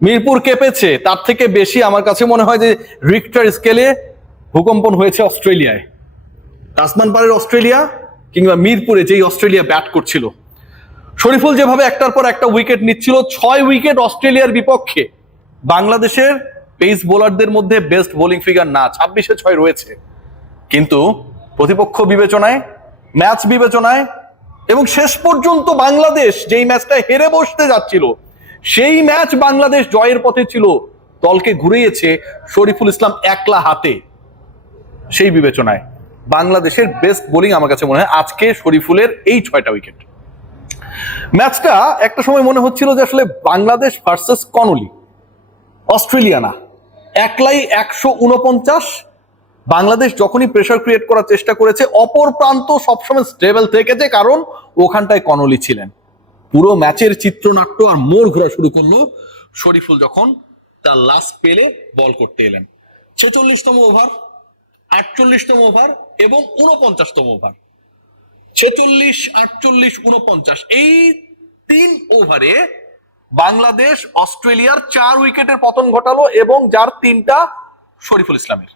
মিরপুর কেঁপেছে, তার থেকে বেশি আমার কাছে মনে হয় যে রিক্টার স্কেলে ভূকম্পন হয়েছে অস্ট্রেলিয়ায়। তাসমান পারের অস্ট্রেলিয়া কিংবা মিরপুরে যেই অস্ট্রেলিয়া ব্যাট করছিল, শরীফুল যেভাবে একটার পর একটা উইকেট নিচ্ছিল, 6 উইকেট অস্ট্রেলিয়ার বিপক্ষে। বাংলাদেশের পেস বোলারদের মধ্যে বেস্ট বোলিং ফিগার না, 26-এ 6 রয়েছে, কিন্তু প্রতিপক্ষ বিবেচনায়, ম্যাচ বিবেচনায় এবং শেষ পর্যন্ত বাংলাদেশ যেই ম্যাচটা হেরে বসতে যাচ্ছিল, সেই ম্যাচ বাংলাদেশ জয়ের পথে ছিল, দলকে ঘুরিয়েছে শরীফুল ইসলাম একলা হাতে। সেই বিবেচনায় বাংলাদেশের বেস্ট বোলিং আমার কাছে মনে হয় আজকে শরীফুলের এই 6টা উইকেট। ম্যাচটা একটা সময় মনে হচ্ছিল যে আসলে বাংলাদেশ ভার্সেস কনলি, অস্ট্রেলিয়া না, একলাই 149। বাংলাদেশ যখনই প্রেসার ক্রিয়েট করার চেষ্টা করেছে, অপর প্রান্ত সবসময় স্টেবল থেকেছে, কারণ ওখানটায় কনলি ছিলেন। পুরো ম্যাচের চিত্রনাট্য আর মোড় ঘোরা শুরু করলো শরীফুল যখন তার লাস্ট পেলে বল করতে এলেন। 46তম ওভার, 48তম ওভার এবং 49তম ওভার। 46, 48, 49 এই 3 ওভারে বাংলাদেশ অস্ট্রেলিয়ার 4 উইকেটের পতন ঘটালো, এবং যার 3টা শরীফুল ইসলামের।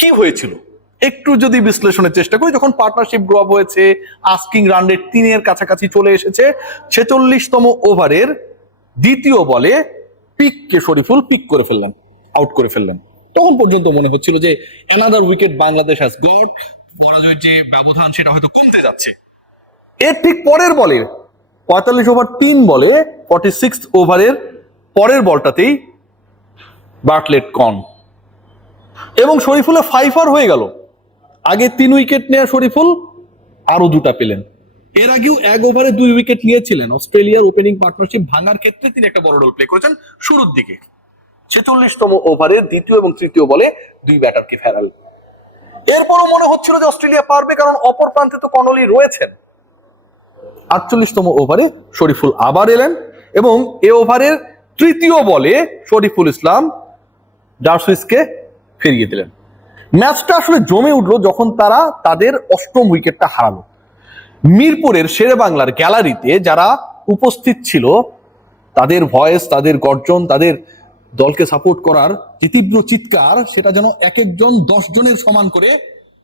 কি হয়েছিল একটু যদি বিশ্লেষণের চেষ্টা করি, যখন পার্টনারশিপ গ্রো আপ হয়েছে, আস্কিং রান রেট 3-এর কাছাকাছি চলে এসেছে, 46তম ওভারের দ্বিতীয় বলে পিককে শরীফুল পিক করে ফেললেন, আউট করে ফেললেন। তখন পর্যন্ত মনে হচ্ছিল যে another wicket Bangladesh has got, পরাজয়ের যে ব্যবধান সেটা হয়তো কমতে যাচ্ছে। এর ঠিক পরের বলে 45 ওভার 3 বলে 46 ওভারের পরের বলটাতেই বার্টলেট কন, এবং শরীফুলে 5 হয়ে গেল। আগে 3 উইকেট নেওয়া শরীফুল আরো 2টা পেলেন। এর আগেও 1 ওভারে 2 উইকেট নিয়েছিলেন। অস্ট্রেলিয়ার ওপেনিং পার্টনারশিপ ভাঙার ক্ষেত্রে তিনি একটা বড় রোল প্লে করেছেন শুরুর দিকে। 46তম ওভারের দ্বিতীয় এবং তৃতীয় বলে 2 ব্যাটারকে ফেরাল। এরপরও মনে হচ্ছিল যে অস্ট্রেলিয়া পারবে, কারণ অপর প্রান্তে তো কনলি রয়েছেন। 48তম ওভারে শরীফুল আবার এলেন, এবং এ ওভারের তৃতীয় বলে শরীফুল ইসলাম ডারসুইসকে ফিরিয়ে দিলেন। ম্যাচটা আসলে জমে উঠলো যখন তারা তাদের 8ম উইকেটটা হারালো। মিরপুরের শেরে বাংলার গ্যালারিতে যারা উপস্থিত ছিল, তাদের ভয়েস, তাদের গর্জন, তাদের দলকে সাপোর্ট করার যে তীব্র চিৎকার, সেটা যেন এক একজন 10 জনের সমান করে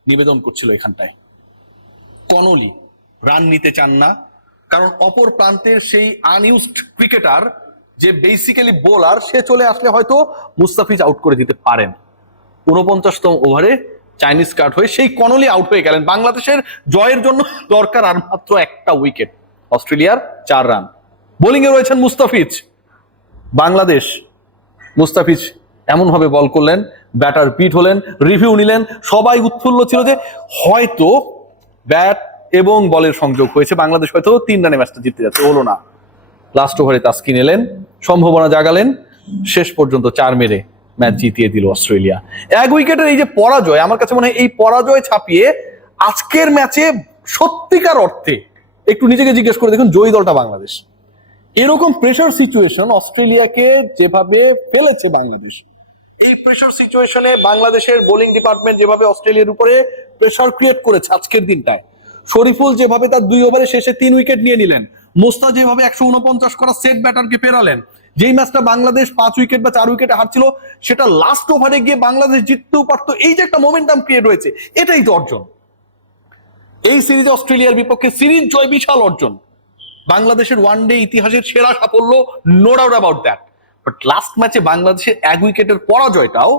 নিবেদন করছিল এখানটায়। কনলি রান নিতে চান না, কারণ অপর প্রান্তের সেই আনইউজড ক্রিকেটার যে বেসিক্যালি বোলার, সে চলে আসলে হয়তো মুস্তাফিজ আউট করে দিতে পারেন। 49তম ওভারে চাইনিজ কাট হয়ে সেই কনলি আউট হয়ে গেলেন। বাংলাদেশের জয়ের জন্য দরকার আর মাত্র একটা উইকেট, অস্ট্রেলিয়ার 4 রান। বোলিং এ রয়েছেন মুস্তাফিজ। বাংলাদেশ, মুস্তাফিজ এমন ভাবে বল করলেন, ব্যাটার বিট হলেন, রিভিউ নিলেন, সবাই উৎফুল্ল ছিল যে হয়তো ব্যাট এবং বলের সংযোগ হয়েছে, বাংলাদেশ হয়তো 3 রানে ম্যাচটা জিততে যাচ্ছে। হলো না। লাস্ট ওভারে তাসকিন এলেন, সম্ভাবনা জাগালেন, শেষ পর্যন্ত 4 মেরে ম্যাচ জিতিয়ে দিল অস্ট্রেলিয়া। 1 উইকেটের এই যে পরাজয়, আমার কাছে মনে হয় এই পরাজয় ছাপিয়ে আজকের ম্যাচে সত্যিকার অর্থে একটু নিজেকে জিজ্ঞেস করে দেখুন, জয়ী দলটা বাংলাদেশ। এরকম প্রেশার সিচুয়েশন অস্ট্রেলিয়াকে যেভাবে ফেলেছে বাংলাদেশ, এই প্রেশার সিচুয়েশনে বাংলাদেশের বোলিং ডিপার্টমেন্ট যেভাবে অস্ট্রেলিয়ার উপরে প্রেশার ক্রিয়েট করেছে আজকের দিনটায়, শরীফুল যেভাবে তার 2 ওভারে শেষে 3 উইকেট নিয়ে নিলেন, মোস্তা যেভাবে 149 করা সেট ব্যাটারকে পেরালেন, যেই ম্যাচটা বাংলাদেশ 5 উইকেট বা 4 উইকেটে হারছিল, সেটা লাস্ট ওভারে গিয়ে বাংলাদেশ জিততেও পারতো, এই যে একটা মোমেন্টাম ক্রিয়েট হয়েছে, এটাই তো অর্জন। এই সিরিজে অস্ট্রেলিয়ার বিপক্ষে সিরিজ জয় বিশাল অর্জন, বাংলাদেশের ওয়ানডে ইতিহাসের সেরা সাফল্য, no doubt about that. But last ম্যাচে বাংলাদেশের 1 উইকেটের পরাজয়টাও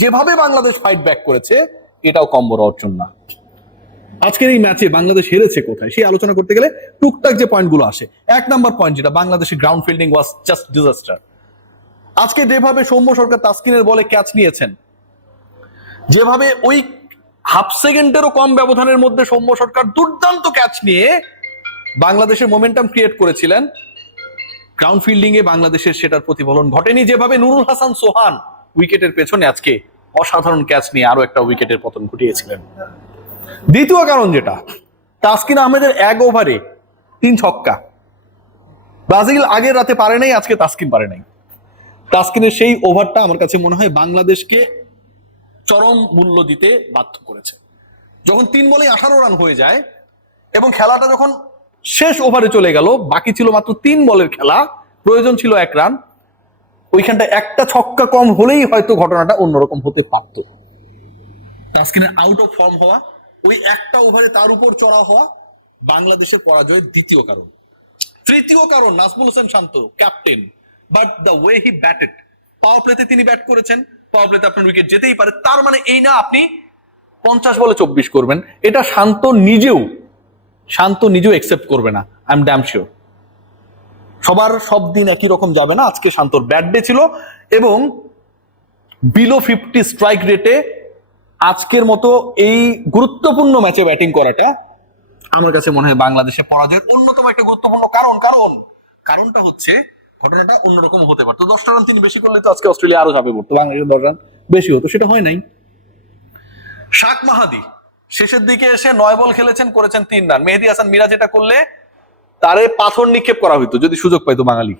যেভাবে বাংলাদেশ ফাইট ব্যাক করেছে, এটাও কম বড় অর্জন না। আজকের এই ম্যাচে বাংলাদেশ হেরেছে কোথায়, সেই আলোচনা করতে গেলে টুকটাক যে পয়েন্টগুলো আসে, 1 নাম্বার পয়েন্ট যেটা, বাংলাদেশের ground fielding was just disaster. আজকে যেভাবে সৌম্য সরকার তাসকিনের বলে ক্যাচ নিয়েছেন, যেভাবে ওই হাফ সেকেন্ডেরও কম ব্যবধানের মধ্যে সৌম্য সরকার দুর্দান্ত ক্যাচ নিয়ে বাংলাদেশের মোমেন্টাম ক্রিয়েট করেছিলেন, গ্রাউন্ড ফিল্ডিং এ বাংলাদেশের সেটার প্রতিফলন ঘটেনি। যেভাবে নুরুল হাসান সোহান উইকেটের পেছনে আজকে অসাধারণ ক্যাচ নিয়ে আরো একটা উইকেটের পতন ঘটিয়েছিলেন। দ্বিতীয় কারণ যেটা, তাসকিন আহমেদের 1 ওভারে 3 ছক্কা। ব্রাজিল আগের রাতে পারে নাই, আজকে তাসকিন পারে নাই। তাসকিনের সেই ওভারটা আমার কাছে মনে হয় বাংলাদেশকে চরম মূল্য দিতে বাধ্য করেছে। যখন 3 বলে 18 রান হয়ে যায় এবং খেলাটা যখন শেষ ওভারে চলে গেল, বাকি ছিল মাত্র 3 বলের খেলা, প্রয়োজন ছিল 1 রান, ওইখানটা একটা ছক্কা কম হলেই হয়তো ঘটনাটা অন্যরকম হতে পারত। তাসকিনের আউট অফ ফর্ম হওয়া, ওই একটা ওভারে তার উপর চড়া হওয়া বাংলাদেশের পরাজয়ের দ্বিতীয় কারণ। তৃতীয় কারণ Najmul Hossain Shanto captain, but the way he batted, power প্লেতে তিনি ব্যাট করেছেন, পাওয়ার প্লেতে আপনার উইকেট যেতেই পারে, তার মানে এই না আপনি 50 বলে 24 করবেন। এটা শান্ত নিজেও একসেপ্ট করবে না, আই এম ড্যাম শিওর। সবার সব দিন একই রকম যাবে না, আজকে শান্তর ব্যাট ডে ছিল এবং বিলো 50 স্ট্রাইক রেটে আজকের মতো এই গুরুত্বপূর্ণ ম্যাচে ব্যাটিং করাটা আমার কাছে মনে হয় বাংলাদেশের পরাজয়ের অন্যতম একটা গুরুত্বপূর্ণ কারণটা হচ্ছে ঘটনাটা অন্যরকম হতে পারতো। 10টা রান তিনি বেশি করলে তো আজকে অস্ট্রেলিয়া আরো ঝাঁপে পড়তো, বাংলাদেশের 10 রান বেশি হতো, সেটা হয় নাই। শাক মাহাদি শেষের দিকে এসে 9 বল খেলেছেন, করেছেন 3 রান। মেহেদী হাসান মিরাজ এটা করলে তারে পাথর নিক্ষেপ করা হইতো যদি সুযোগ পাইতো বাঙালি।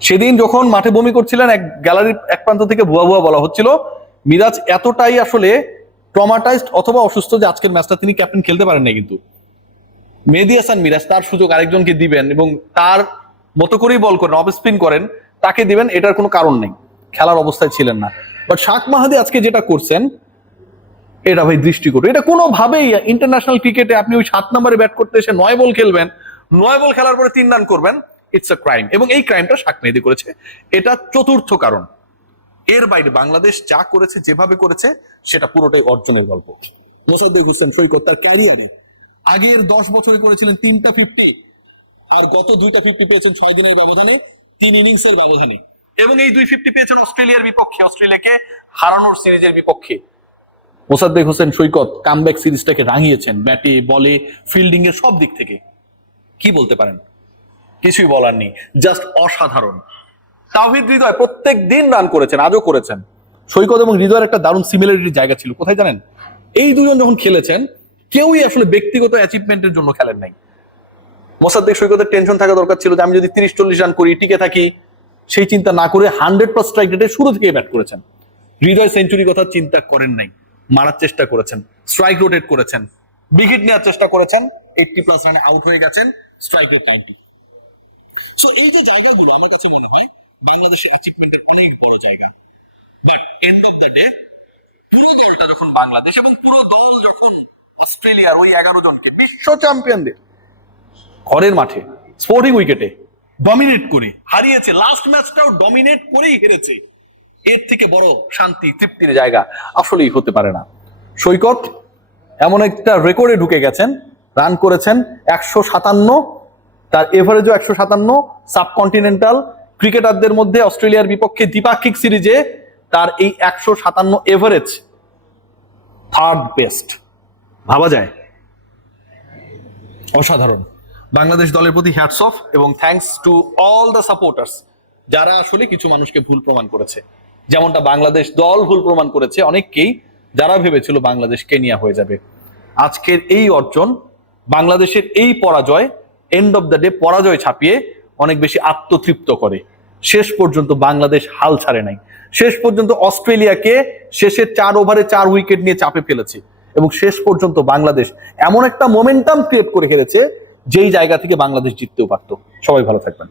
সেদিন যখন মাঠে বমি করছিলেন, এক গ্যালারির এক প্রান্ত থেকে ভুয়া ভুয়া বলা হচ্ছিল মিরাজ এতটাই আসলে ট্রমাটাইজড অথবা অসুস্থ যে আজকের ম্যাচটা তিনি ক্যাপ্টেন খেলতে পারেন না। কিন্তু মেহেদী হাসান মিরাজ তার সুযোগ আরেকজনকে দিবেন এবং তার মতো করেই বল করেন, অফ স্পিন করেন, তাকে দিবেন, এটার কোনো কারণ নেই, খেলার অবস্থায় ছিলেন না। বাট শাক মাহাদি আজকে যেটা করছেন এটা ভাই দৃষ্টিকটু। এটা কোনোভাবেই ইন্টারন্যাশনাল ক্রিকেটে আপনি ওই 7 নম্বরে ব্যাট করতে এসে 9 বল খেলবেন, 9 বল খেলার পরে 3 রান করবেন, ইটস আ ক্রাইম। এবং এই ক্রাইমটা শাক মেহেদী করেছে, এটা চতুর্থ কারণ। এর বাইরে বাংলাদেশ যা করেছে, যেভাবে করেছে, সেটা পুরোটাই অর্জনের গল্প। মোসাদ্দেক হোসেন সৈকত তার ক্যারিয়ারে আগের 10 বছরে করেছিলেন 3টা 50, আর কত 2টা 50 পেয়েছেন 6 দিনের ব্যবধানে, 3 ইনিংসের ব্যবধানে। এবং এই 2 50 পেয়েছেন অস্ট্রেলিয়ার বিপক্ষে, অস্ট্রেলিয়াকে হারানোর সিরিজের বিপক্ষে। মোসাদ্দেক হোসেন সৈকত কামব্যাক সিরিজটাকে রাঙিয়েছেন ব্যাটে, বলে, ফিল্ডিং এর সব দিক থেকে। কি বলতে পারেন? কিছুই বলার নেই, জাস্ট অসাধারণ। তাওহিদ হৃদয় প্রত্যেক দিন রান করেছেন, আজও করেছেন। সৈকত এবং হৃদয়ের একটা দারুণ সিমিলারিটির জায়গা ছিল কোথায় জানেন? এই দুজন যখন খেলেছেন কেউই আসলে ব্যক্তিগত অ্যাচিভমেন্টের জন্য খেলেন নাই। মোসাদ্দেক সৈকতের টেনশন থাকা দরকার ছিল যে আমি যদি 30-40 রান করি, টিকে থাকি, সেই চিন্তা না করে 100+ স্ট্রাইক রেটে শুরু থেকে ব্যাট করেছেন। হৃদয় সেঞ্চুরি কথা চিন্তা করেন নাই, মারার চেষ্টা করেছেন, স্ট্রাইক রোটেট করেছেন, উইকেট নেওয়ার চেষ্টা করেছেন, 80+ রানে আউট হয়ে গেছেন, স্ট্রাইক রেট 90। সো এই যে জায়গাগুলো আমার কাছে মনে হয় বাংলাদেশের অ্যাচিভমেন্টের অনেক বড় জায়গা। But end of the day পুরো দলটা যখন বাংলাদেশ এবং পুরো দল যখন অস্ট্রেলিয়ার ওই 11 জনকে বিশ্ব চ্যাম্পিয়নদের ঘরের মাঠে স্পোর্টিং উইকেটে ডমিনেট করে হারিয়েছে, লাস্ট ম্যাচটাও ডমিনেট করেই হেরেছে, এর থেকে বড় শান্তি তৃপ্তির জায়গা আসলেই হতে পারে না। সৈকত এমন একটা রেকর্ডে ঢুকে গেছেন, রান করেছেন 157, তার এভারেজও 157। সাবকন্টিনেন্টাল ক্রিকেটারদের মধ্যে অস্ট্রেলিয়ার বিপক্ষে দ্বিপাক্ষিক সিরিজে তার এই 157 এভারেজ 3rd বেস্ট। ভাবা যায়? অসাধারণ। বাংলাদেশ দলের প্রতি হ্যাটস অফ এবং thanks to all the supporters যারা আসলে কিছু মানুষকে ভুল প্রমাণ করেছে, যেমনটা বাংলাদেশ দল ভুল প্রমাণ করেছে অনেককেই, যারা ভেবেছিল বাংলাদেশ কেনিয়া হয়ে যাবে। আজকের এই অর্জন, বাংলাদেশের এই পরাজয়, এন্ড অফ দ্য ডে পরাজয় ছাপিয়ে অনেক বেশি আত্মতৃপ্ত করে। শেষ পর্যন্ত বাংলাদেশ হাল ছাড়ে নাই, শেষ পর্যন্ত অস্ট্রেলিয়াকে শেষের 4 ওভারে 4 উইকেট নিয়ে চাপে ফেলেছে এবং শেষ পর্যন্ত বাংলাদেশ এমন একটা মোমেন্টাম ক্রিয়েট করে হেরেছে যেই জায়গা থেকে বাংলাদেশ জিততেও পারতো। সবাই ভালো থাকবেন।